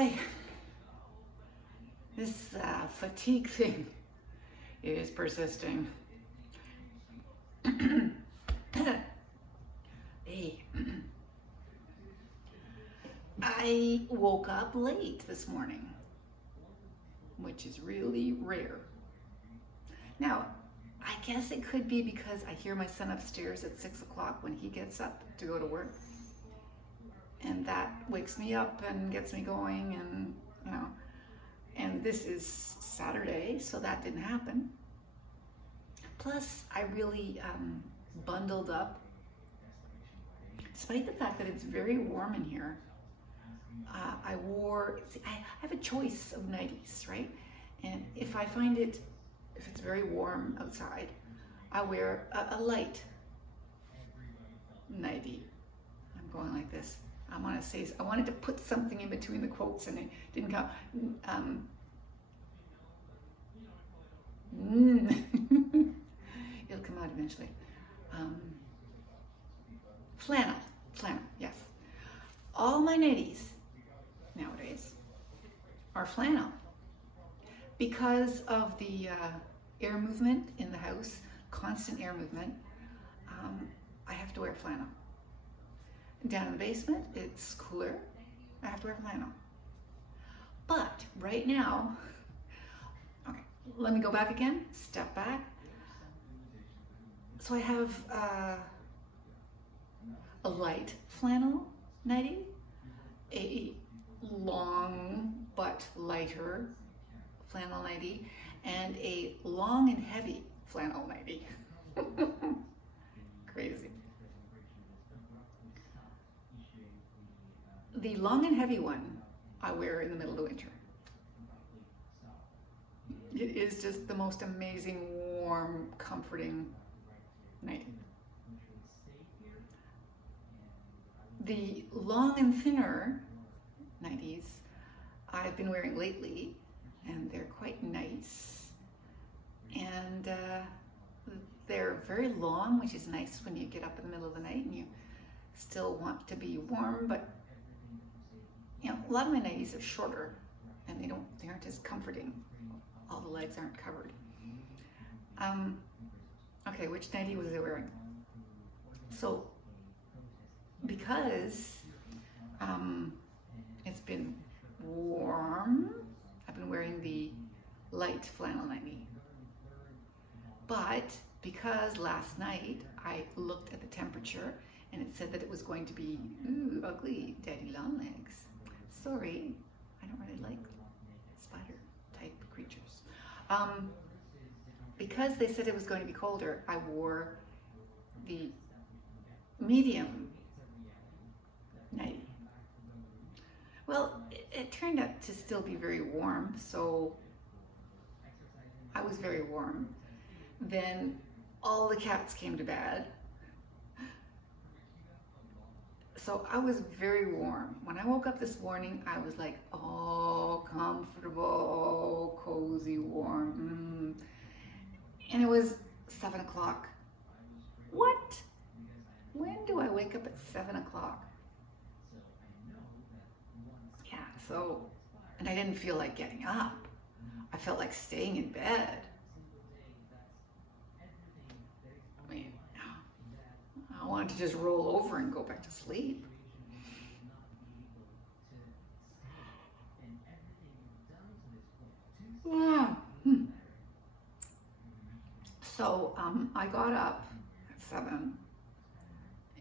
Hi. This fatigue thing is persisting. Hey, I woke up late this morning, which is really rare. Now, I guess it could be because I hear my son upstairs at 6 o'clock when he gets up to go to work. And that wakes me up and gets me going, and and this is Saturday, so that didn't happen. Plus, I really bundled up, despite the fact that it's very warm in here. I have a choice of nighties, right? And if it's very warm outside, I wear a light nightie. I'm going like this. I wanted to put something in between the quotes and it didn't come. It'll come out eventually. Flannel, yes. All my nighties nowadays are flannel because of the air movement in the house, constant air movement. I have to wear flannel. Down in the basement, it's cooler. I have to wear flannel. But right now, okay, let me go back again, step back. So I have a light flannel nightie, a long but lighter flannel nightie, and a long and heavy flannel nightie. Crazy. The long and heavy one I wear in the middle of the winter. It is just the most amazing, warm, comforting nightie. The long and thinner nighties I've been wearing lately, and they're quite nice. And they're very long, which is nice when you get up in the middle of the night and you still want to be warm, but a lot of my nighties are shorter and they aren't as comforting. All the legs aren't covered. Okay, which nightie was I wearing? So, because it's been warm, I've been wearing the light flannel nightie. But because last night I looked at the temperature and it said that it was going to be ugly daddy long legs. Sorry, I don't really like spider type creatures. Because they said it was going to be colder, I wore the medium nightie. Well, it turned out to still be very warm, so I was very warm. Then all the cats came to bed. So I was very warm. When I woke up this morning, I was like, oh, comfortable, oh, cozy, warm. And it was 7 o'clock. What? When do I wake up at 7 o'clock? Yeah, and I didn't feel like getting up. I felt like staying in bed. I mean, I wanted to just roll over and go back to sleep. So I got up at 7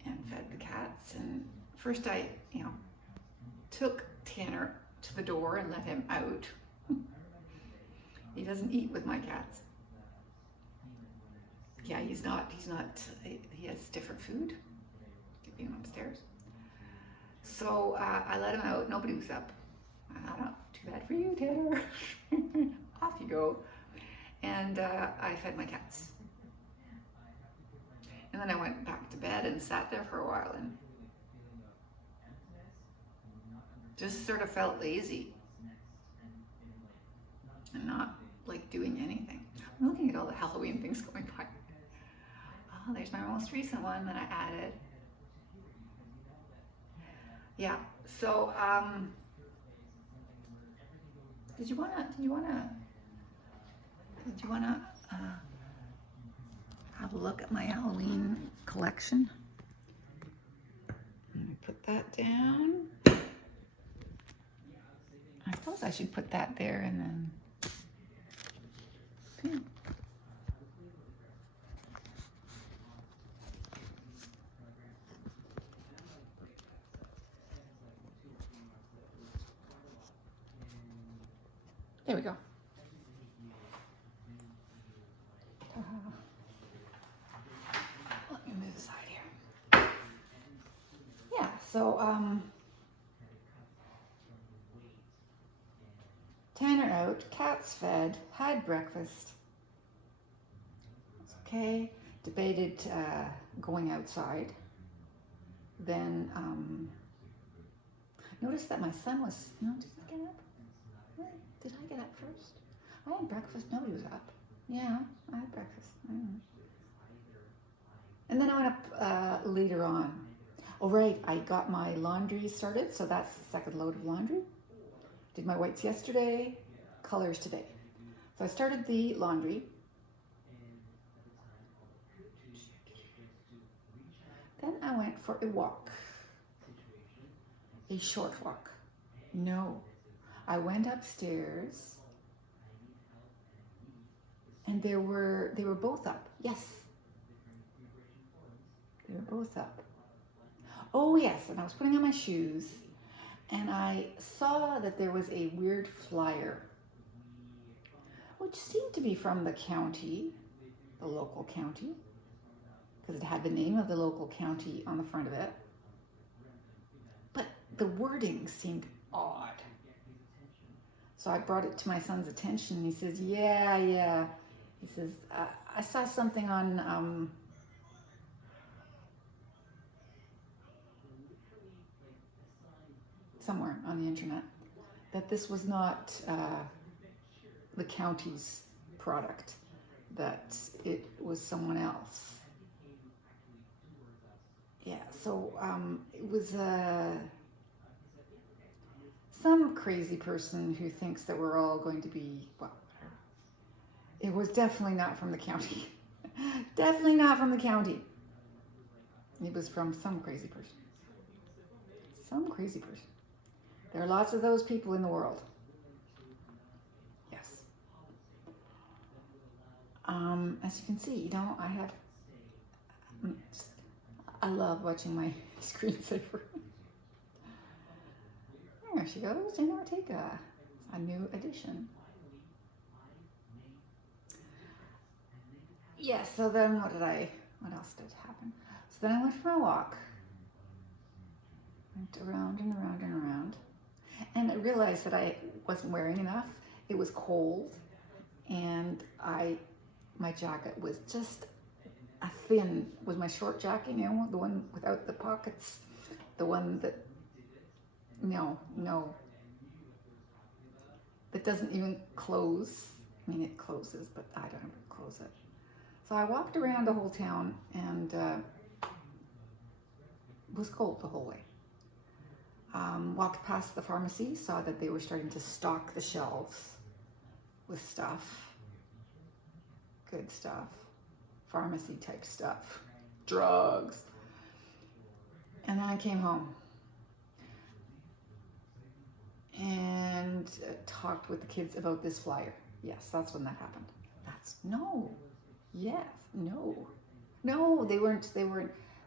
and fed the cats, and first I, took Tanner to the door and let him out. He doesn't eat with my cats. Yeah, he has different food, keeping him upstairs. So I let him out, nobody was up. I don't know, too bad for you, Tanner. Off you go. And I fed my cats. And then I went back to bed and sat there for a while and just sort of felt lazy and not like doing anything. I'm looking at all the Halloween things going by. Oh, there's my most recent one that I added. Yeah, so Did you wanna have a look at my Halloween collection? Let me put that down. I suppose I should put that there and then. Okay. There we go. Let me move aside here. Yeah, so Tanner out, cats fed, had breakfast. It's okay. Debated going outside. Then noticed that my son was, no, did he get up? Really? Did I get up first? I had breakfast. Nobody was up. Yeah, I had breakfast. I don't know. And then I went up later on. Oh, right, I got my laundry started, so that's the second load of laundry. Did my whites yesterday, colors today. So I started the laundry. Then I went for a walk. A short walk. No. I went upstairs and they were both up. Yes. They were both up. Oh yes, and I was putting on my shoes and I saw that there was a weird flyer which seemed to be from the county, the local county, because it had the name of the local county on the front of it. But the wording seemed odd. So I brought it to my son's attention and he says, yeah. He says, I saw something on somewhere on the internet that this was not the county's product, that it was someone else. Yeah, so it was some crazy person who thinks that we're all going to be, well, it was definitely not from the county. Definitely not from the county. It was from some crazy person. Some crazy person. There are lots of those people in the world. Yes. As you can see, you know, I love watching my screensaver. There she goes, Jenna Ortega, a new addition. Yeah, so then what else did happen? So then I went for a walk. Went around and around and around. And I realized that I wasn't wearing enough. It was cold and my jacket was just a thin, was my short jacket, you know, the one without the pockets, the one that, no, that doesn't even close. I mean, it closes, but I don't ever close it. So I walked around the whole town and it was cold the whole way. Walked past the pharmacy, saw that they were starting to stock the shelves with stuff, good stuff, pharmacy type stuff, drugs. And then I came home and talked with the kids about this flyer. Yes, that's when that happened. No,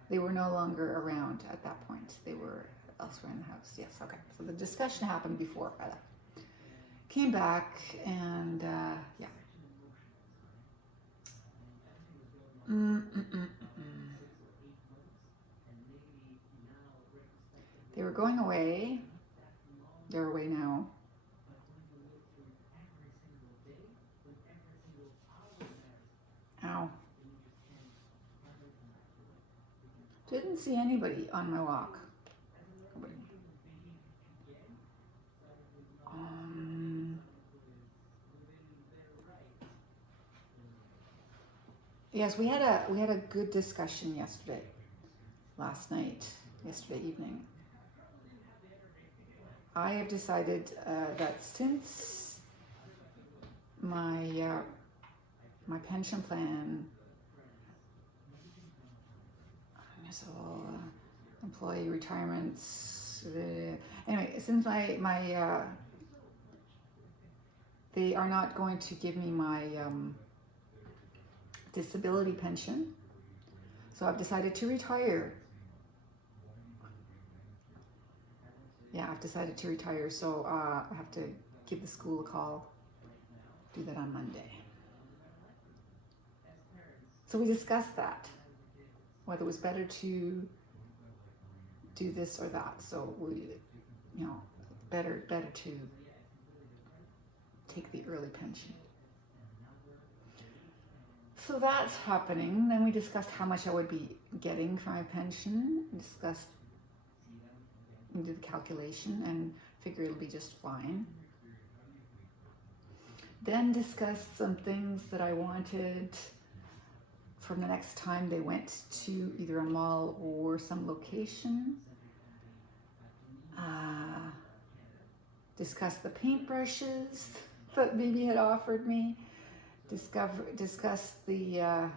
they were no longer around at that point. They were elsewhere in the house. Yes, okay. So the discussion happened before I left. Came back and yeah. They were going away. They're away now. Ow. Didn't see anybody on my walk. Yes, we had a good discussion yesterday evening. I have decided that since my my pension plan. So employee retirements. Anyway, since my they are not going to give me my disability pension, so I've decided to retire. Yeah, I've decided to retire, so I have to give the school a call. Do that on Monday. So we discussed that, whether it was better to do this or that. So we, better to take the early pension. So that's happening. Then we discussed how much I would be getting for my pension. We did the calculation and figure it'll be just fine. Then discussed some things that I wanted from the next time they went to either a mall or some location. Discussed the paintbrushes that Mimi had offered me. Discussed the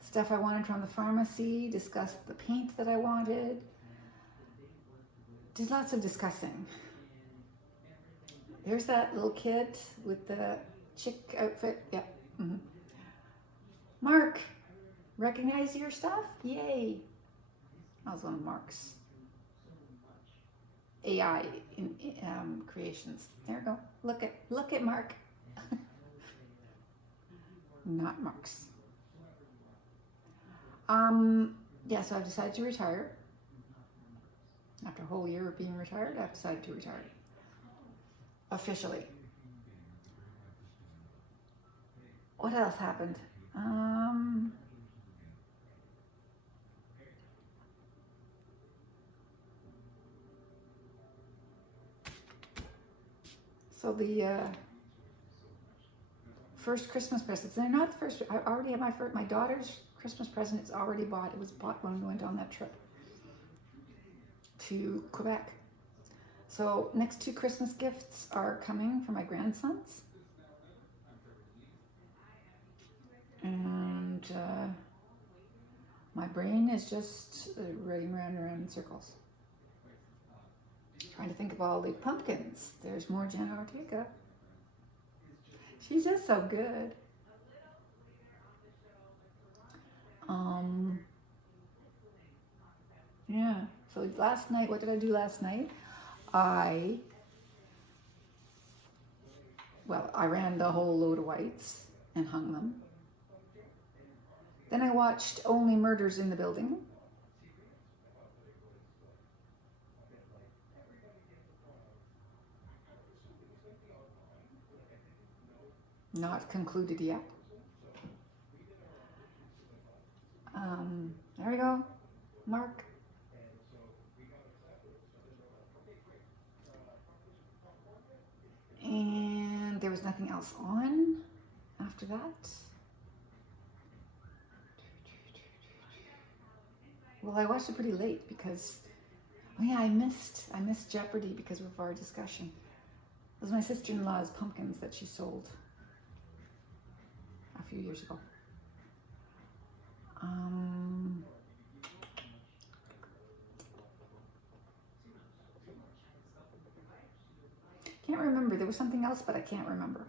stuff I wanted from the pharmacy. Discussed the paint that I wanted. There's lots of discussing. There's that little kid with the chick outfit. Yeah. Mm-hmm. Mark, recognize your stuff? Yay. That was one of Mark's AI creations. There we go. Look at Mark. Not Mark's. Yeah, so I've decided to retire. After a whole year of being retired, I've decided to retire. Officially. What else happened? So the first Christmas presents, they're not the first, I already have my daughter's Christmas present is already bought. It was bought when we went on that trip to Quebec. So next 2 Christmas gifts are coming for my grandsons. And my brain is just running round and round in circles. Trying to think of all the pumpkins. There's more Jenna Ortega. She's just so good. Yeah. So last night, what did I do last night? I ran the whole load of whites and hung them. Then I watched Only Murders in the Building. Not concluded yet. There we go, Mark. And there was nothing else on after that. Well, I watched it pretty late because, I missed Jeopardy because of our discussion. It was my sister-in-law's pumpkins that she sold a few years ago. Can't remember. There was something else, but I can't remember.